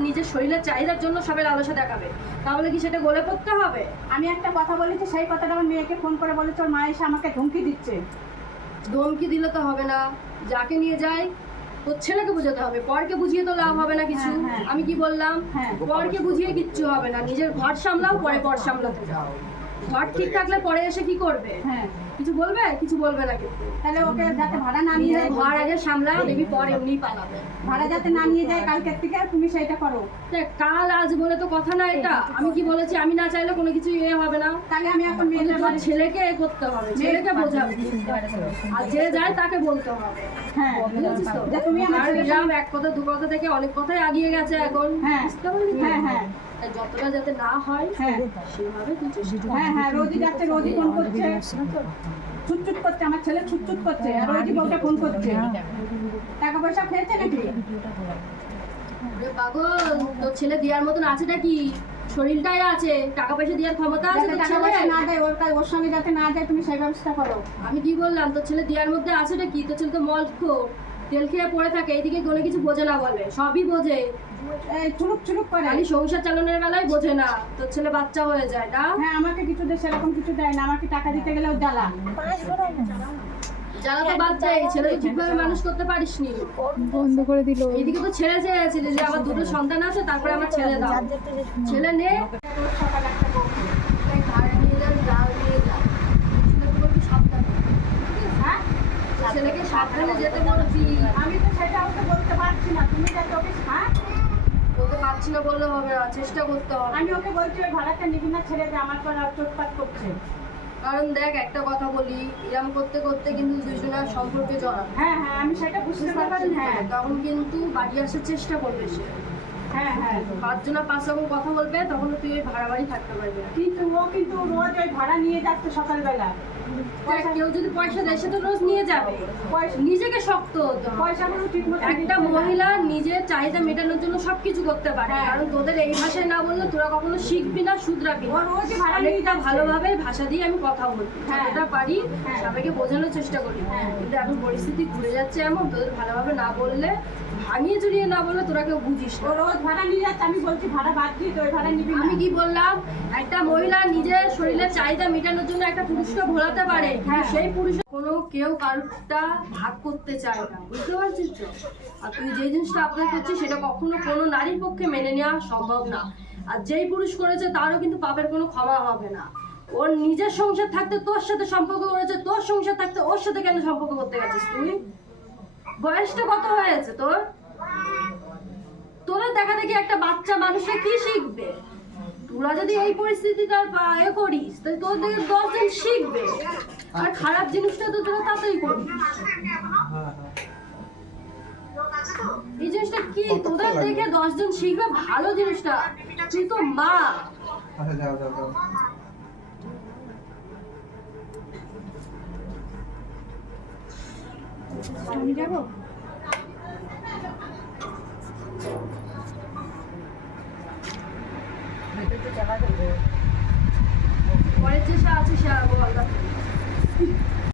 নিজের শরীরের চাহিদার জন্য সবাই লালসা দেখাবে, তাহলে কি সেটা গলে পড়তে হবে? আমি একটা কথা বলেছি, সেই কথাটা আমার মেয়েকে ফোন করে বলেছে ওর মা এসে আমাকে ধমকি দিচ্ছে। ধমকি দিলে তো হবে না, যাকে নিয়ে যায় তোর ছেলেকে বোঝাতে হবে, পরকে বুঝিয়ে তো লাভ হবে না কিছু। হ্যাঁ। আমি কি বললাম? হ্যাঁ। পরকে বুঝিয়ে কিচ্ছু হবে না, নিজের ঘর সামলাও, পরে পর সামলাতে যাও। ঘর ঠিক থাকলে পরে এসে কি করবে? হ্যাঁ, কিছু বলবে? কিছু বলবে না কিন্তু। তাহলে ওকে যাতে ভাড়া না নিয়ে নিজের যায়, ঘর আগে সামলাও, দেখবি পর এমনি পালাবে। ভাড়া যাতে না নিয়ে যায় কালকের থেকে তুমি সেইটা করো। দেখ, কাল আজ বলে তো কথা না এটা। আমি কি বলেছি? আমি না চাইলে কোনো কিছু হবে না। তাহলে আমি এখন মেয়েদের তোমার ছেলেকে এ করতে হবে, ছেলেকে বোঝাবে, আর যে যায় তাকে বলতে হবে। হ্যাঁ, বুঝেছিস তো? যে তুমি আমার আর ছেলেকে- এরকম এক কথা দু কথা থেকে অনেক কথাই আগিয়ে গেছে এখন। হ্যাঁ। বুঝতে পারলি? হ্যাঁ, হ্যাঁ। তাই যতটা যাতে না হয় হ্যাঁ, সেভাবে তুই চেষ্টা কর। হ্যাঁ, হ্যাঁ, রোজই যাচ্ছে, রোজই ফোন করছে, ছুটছুট করছে, আমার ছেলে ছুটছুট করছে, আর রোজই বউকে ফোন করছে। টাকা পয়সা খেয়েছে নাকি? ওরে পাগল, তোর ছেলে দেওয়ার মতন আছেটা কি? শরীরটাই আছে, টাকা পয়সা দেওয়ার ক্ষমতা আছে যাতে তোর টাকা পয়সা ছেলের? না দেয়, ওর সঙ্গে যাতে না যায় তুমি সেই ব্যবস্থা করো। আমি কি বললাম? তোর ছেলে দেওয়ার মধ্যে আছেটা কি? তোর ছেলে তো মদখোর, তেল খেয়ে পড়ে থাকে, এইদিকে কোনো কিছু বোঝে না বলে, সবই বোঝে, এই চুলুক চুলুক করে। খালি সংসার চালানোর বেলায় বোঝে না। তোর ছেলে বাচ্চা হয়ে যায় না? হ্যাঁ, আমাকে কিছু দেয়, সেরকম কিছু দেয় না, আমাকে টাকা দিতে গেলেও জ্বালা। যারা তো বাচ্চা, এই ছেলে তো ঠিকভাবে মানুষ করতে পারিসনি। বন্ধ করে দিল। এইদিকে তো ছেলে চেয়েছিল যে আমার দুটো সন্তান আছে, তারপরে আমার ছেলে দাও। ছেলে নে, সকালে একটা বউ। তাই ঘাড়ে নিয়ে যান, জাল নিয়ে যান। ছেলেকে বলবি সাবধানে। হ্যাঁ, ছেলেকে সাবধানে যেতে বলছি। আমি তো সেটা ওকে বলতে পারছি না, তুমি যাতে ওকে। হ্যাঁ, বলতে পারছি না বললে হবে না, চেষ্টা করতে হবে। আমি ওকে বলছি ওই ভাড়াটা নিবি না, ছেড়ে দে, আমার পর আর চোটপাট করছে। কারণ দেখ, একটা কথা বলি, এরম করতে করতে কিন্তু দুজনের সম্পর্কে জড়াবে। হ্যাঁ, হ্যাঁ, আমি সেটা বুঝতে পারছি। হ্যাঁ, তখন কিন্তু বাড়ি আসার চেষ্টা করবে সে। হ্যাঁ, হ্যাঁ, পাঁচজনা পাঁচ রকম কথা বলবে, তখন তুই ওই ভাড়া বাড়ি থাকতে পারবি না। কিন্তু ও কিন্তু রোজ ওই ভাড়া নিয়ে যাচ্ছে সকালবেলা। দেখ, কেউ যদি পয়সা দেয় সে তো রোজ নিয়ে যাবে। নিজেকে শক্ত হতে হবে। পয়সাগুলো ঠিক মতো একটা মহিলা নিজের চাহিদা মেটানোর জন্য সবকিছু করতে পারে, হ্যাঁ। কারণ তোদের এই ভাষায় না বললে তোরা কখনো শিখবি না, শুধরাবি ও না। রোজই ভাড়া নিয়ে অনেকটা যাচ্ছে। ভালোভাবে ভাষা দিয়ে আমি কথা বলি, হ্যাঁ। যতটা পারি হ্যাঁ। সবাইকে বোঝানোর চেষ্টা করি। হ্যাঁ। কিন্তু এখন পরিস্থিতি ঘুরে যাচ্ছে এমন, তোদের ভালোভাবে না বললে, ভাঙিয়ে চড়িয়ে না বললে তোরা কেউ বুঝিস ও না। রোজ ভাড়া নিয়ে যাচ্ছে, আমি বলছি ভাড়া বাদ দিই, তো ওই ভাড়া নিবি না। আমি কি বললাম? একটা মহিলা নিজের শরীরের চাহিদা মেটানোর জন্য একটা পুরুষকে ভোলাতে পারে, কিন্তু হ্যাঁ। সেই পুরুষ কোনো কেউ কারোরটা ভাগ করতে চায় না, বুঝতে পারছিস তো? আর তুই যে জিনিসটা আবদার করছিস সেটা কখনো কোনো নারীর পক্ষে মেনে নেওয়া সম্ভব না। আর যেই পুরুষ করেছে তারও কিন্তু পাপের কোনো ক্ষমা হবে না। ওর নিজের সংসার থাকতে তোর সাথে সম্পর্ক করেছে, তোর সংসার থাকতে ওর সাথে কেন সম্পর্ক করতে গেছিস তুই? বয়সটা কত হয়েছে তোর? তোরা দেখা দেখি একটা বাচ্চা মানুষে কি শিখবে? তোরা যদি এই পরিস্থিতিটার এ করিস তাহলে তোর দেখে 10 জন শিখবে, আর খারাপ জিনিসটা তো তোরা তাতেই করিস। এই জিনিসটা কি তোদের দেখে 10 জন শিখবে? ভালো জিনিসটা। তুই তো মা। আচ্ছা, যাও যাও যাও। আমি যাবো। পরের চেষ্টা আছে সে আর বল।